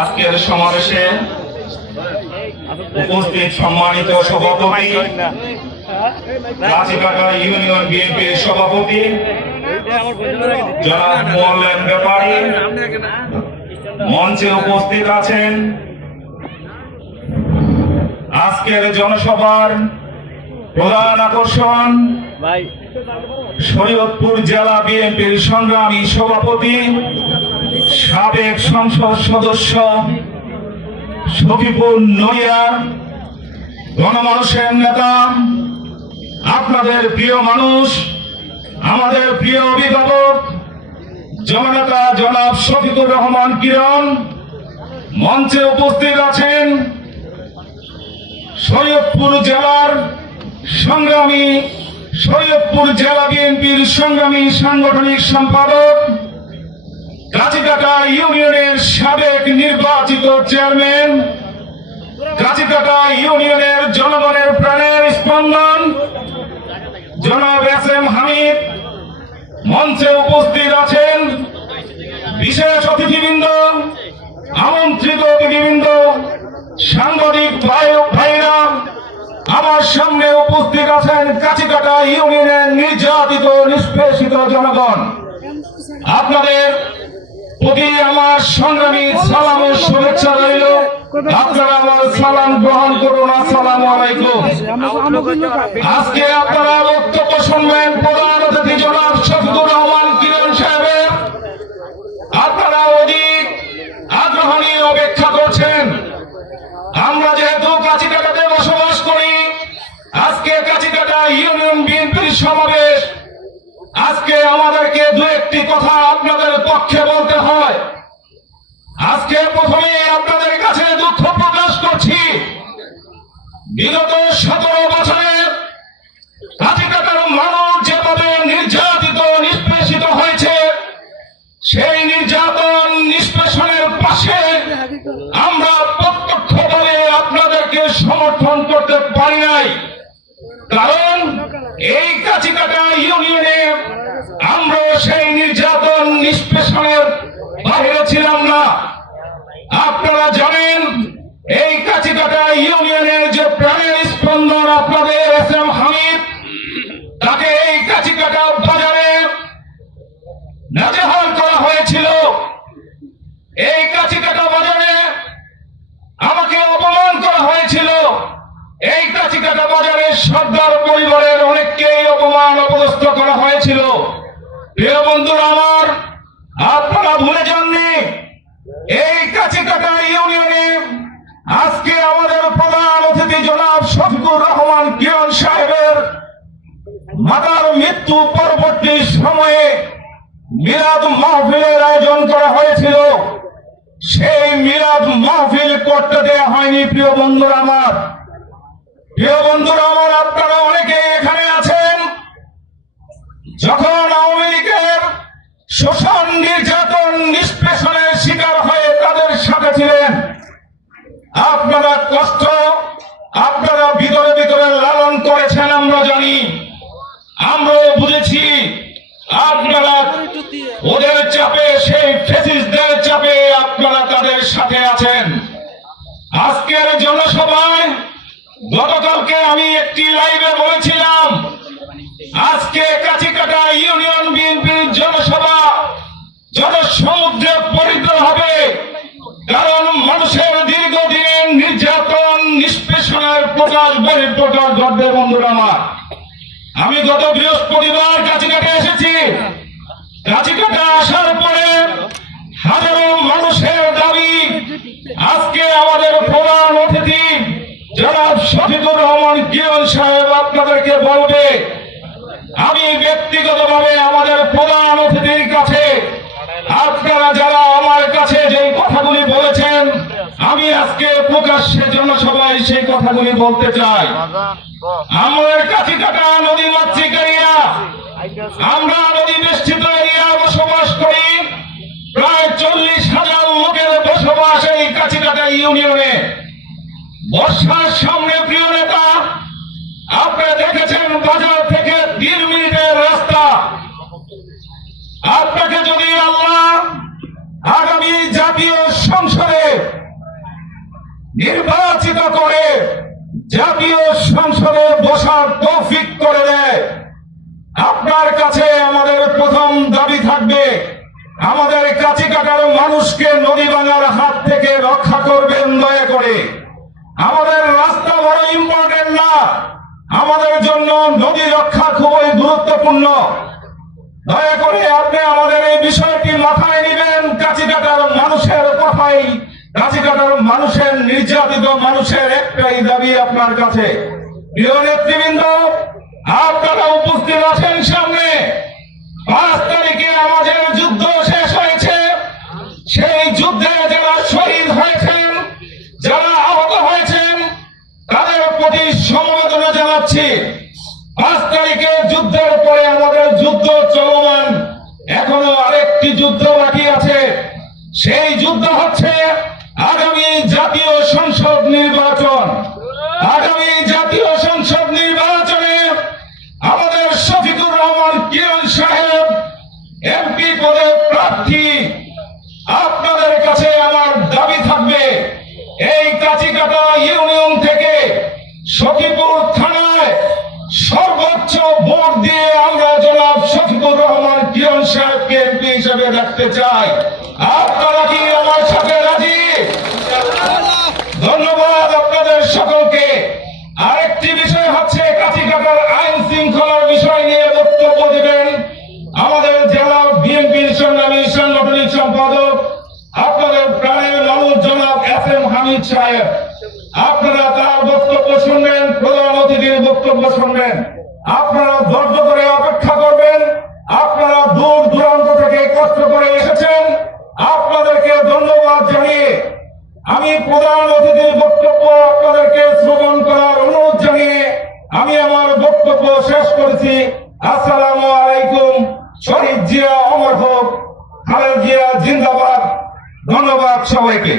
আজকের সমাবেশে উপস্থিত সম্মানিত সভাপতি, কাঁচিকাটা ইউনিয়ন বিএনপির সভাপতি জনাব মোল্লেন ব্যাপারী, মঞ্চে উপস্থিত আছেন আজকের জনসভার প্রধান আকর্ষণ শরীয়তপুর জেলা বিএনপির সংগ্রামী সভাপতি, সাবেক সংসদ সদস্য শফিকুল নড়িয়া, গণমানুষের নেতা, আপনাদের প্রিয় মানুষ, আমাদের প্রিয় অভিভাবক জননেতা জনাব শফিকুর রহমান কিরণ। মঞ্চে উপস্থিত আছেন শরীয়তপুর জেলার সংগ্রামী, শরীয়তপুর জেলা বিএনপির সংগ্রামী সাংগঠনিক সম্পাদক, কাঁচিকাটা ইউনিয়নের সাবেক নির্বাচিত চেয়ারম্যান, কাঁচিকাটা ইউনিয়নের জনগণের প্রাণের স্পন্দন জনাব এস এম হামিদ। মঞ্চে উপস্থিত আছেন বিশেষ অতিথিবৃন্দ, আমন্ত্রিত অতিথিবৃন্দ, সাংবাদিক ভাইরা। আমার সামনে উপস্থিত আছেন কাঁচিকাটা ইউনিয়নের নির্যাতিত নিষ্পেষিত জনগণ। আপনাদের প্রতি আমার সংগ্রামী সালাম ও শুভেচ্ছা রইল। আপনারা আমার সালাম গ্রহণ করুন। আসসালামু আলাইকুম। আজকে আপনারা বক্তব্য শুনবেন প্রধান অতিথি জনাব শফিকুর রহমান কিরণ সাহেবের। আপনারা অধিক আগ্রহ নিয়ে অপেক্ষা করছেন। আমরা যেহেতু কাঁচিকাটাতে বসবাস করি, আজকে কাঁচিকাটা ইউনিয়ন বিএনপির সমাবেশ। আজকে আমাদেরকে দু একটি কথা আপনাদের পক্ষে বলতে হয়। আজকে প্রথমে আপনাদের কাছে দুঃখ প্রকাশ করছি, বিগত 17 বছরে কাঁচিকাটার মানুষ যেভাবে নির্যাতিত নিষ্পেষিত হয়েছে, সেই নির্যাতন নিষ্পেষণের পাশে আমরা প্রত্যক্ষভাবে আপনাদেরকে সমর্থন করতে পারি নাই। কারণ এই কাঁচিকাটা ইউনিয়নে আমরা সেই নির্যাতন নিষ্পেষণের বাইরে ছিলাম না। আপনারা জানেন এই কাঁচিকাটা ইউনিয়নের যে প্রাণের স্পন্দন আপনাদের এস এম হামিদ, তাকে এই কাঁচিকাটা বাজারে নাজেহাল করা হয়েছিল। এই কাঁচিকাটা বাজারে আমাকে অপমান করা হয়েছিল। এই কাঁচিকাটা বাজারে সর্দার পরিবারের অনেককেই অপমান অপদস্থ করা হয়েছিল। প্রিয় বন্ধুরা আমার, আপনারা ভুলে যাননি এই কাঁচিকাটা ইউনিয়নে আজকে আমাদের প্রধান অতিথি জনাব শফিকুর রহমান কিরণ সাহেবের মাতার মৃত্যু পরবর্তী সময়ে মিলাদ মাহফিলের আয়োজন করা হয়েছিল। সেই মিলাদ মাহফিল করতে দেওয়া হয়নি। প্রিয় বন্ধুরা আমার, আপনারা অনেকে এখানে আছেন, যখন আওয়ামী লীগের শোষণ নির্যাতন নিষ্পেষণের শিকার হয়ে তাদের সাথে ছিলেন। আপনারা কষ্ট আপনারা ভিতরে ভিতরে লালন করেছেন, আমরা জানি, আমরাও বুঝেছি। আপনারা ওদের চাপে, সেই ফ্যাসিস্টদের চাপে আপনারা তাদের সাথে আছেন। আজকের জনসভায় গতকালকে আমি একটি লাইভে বলেছিলাম, আজকে কাঁচিকাটা ইউনিয়ন বিএনপির জনসভা জনসমুদ্রে পরিণত হবে। কারণ মানুষের দীর্ঘদিনের নির্যাতন নিষ্পেষণের প্রকাশ বহিঃপ্রকাশ ঘটবে। বন্ধুরা আমার, আমি গত বৃহস্পতিবার কাঁচিকাটা এসেছি। কাঁচিকাটা আসার পরে হাজারো মানুষের দাবি, আজকে আমাদের প্রধান অতিথি জনাব শফিকুর রহমান কিরণ সাহেব আপনাদেরকে বলবে। আমি ব্যক্তিগতভাবে আমাদের প্রধান অতিথির কাছে, আপনারা যারা আমার কাছে যে কথাগুলি বলেছেন, আমি আজকে প্রকাশ্যে জনসভায় সেই কথাগুলি বলতে চাই। আমাদের কাঁচিকাটা নদী মাতৃক এরিয়া, আমরা নদী বেষ্টিত এরিয়া বসবাস করি। প্রায় 40,000 লোকের বসবাস এই কাঁচিকাটা ইউনিয়নে। বর্ষার সামনে প্রিয় নেতা, আপনারা দেখেছেন বাজার থেকে 3 মিনিটের রাস্তা। আপনাকে যদি আল্লাহ আগামী জাতীয় সংসদে নির্বাচিত করে জাতীয় সংসদে বসার তৌফিক করে দেয়। আপনার কাছে আমাদের প্রথম দাবি থাকবে, আমাদের কাছিকাটার মানুষকে নদী ভাঙার হাত থেকে রক্ষা করবেন দয়া করে। আমাদের রাস্তা বড় ইম্পর্টেন্ট না, আমাদের জন্য নদী রক্ষা খুবই গুরুত্বপূর্ণ। দয়া করে আপনি আমাদের এই বিষয়টি মাথায় নেবেন। কাছিকাটার মানুষের কথাই, কাছিকাটার মানুষের, নির্যাতিত মানুষের একটাই দাবি আপনার কাছে। প্রিয় নেতৃবৃন্দ, আপনারা উপস্থিত আছেন সামনে। 5 তারিখে আমাদের যুদ্ধ শেষ হয়েছে। সেই যুদ্ধে যারা শহীদ হয়েছেন, যারা আহত হয়েছেন, তাদের প্রতি সমবেদনা জানাচ্ছি। 5 তারিখে যুদ্ধের পরে আমাদের যুদ্ধ চলমান, এখনো আরেকটি যুদ্ধ বাকি আছে। সেই যুদ্ধ হচ্ছে আগামী জাতীয় সংসদ নির্বাচন। আগামী জাতীয় সংসদ নির্বাচনে আমাদের শফিকুর রহমান কিরণ সাহেব এমপি পদে প্রার্থী। আপনাদের কাছে আমার দাবি থাকবে, এই কাছিকাটা ইউনিয়ন থেকে সখীপুর থানায় সর্বোচ্চ ভোট দিয়ে আমরা জনাব শফিকুর রহমান কিরণ সাহেবকে এমপি হিসেবে রাখতে চাই। আপনারা কি আমার সাথে রাজি? ধন্যবাদ আপনাদের সকলকে। আরেকটি বিষয় হচ্ছে, কাছিকাটার আইন শৃঙ্খলার বিষয় নিয়ে বক্তব্য দিবেন আমাদের জেলা বিএনপির সংগ্রামী সাংগঠনিক সম্পাদক, আপনাদের প্রাণের মানুষ জনাব SM হামিদ সাহেব। আপনারা তার বক্তব্য শুনবেন, প্রধান অতিথির বক্তব্য শুনবেন। আপনারা ধৈর্য ধরে অপেক্ষা করবেন। আপনারা দূর দূরান্ত থেকে কষ্ট করে এসেছেন, আপনাদেরকে ধন্যবাদ জানিয়ে আমি প্রধান অতিথির বক্তব্য আপনাদেরকে শ্রবণ করার অনুরোধ জানিয়ে আমি আমার বক্তব্য শেষ করেছি। আসসালামু আলাইকুম। শহীদ জিয়া অমর হোক, খালেদা জিয়া জিন্দাবাদ। ধন্যবাদ সবাইকে।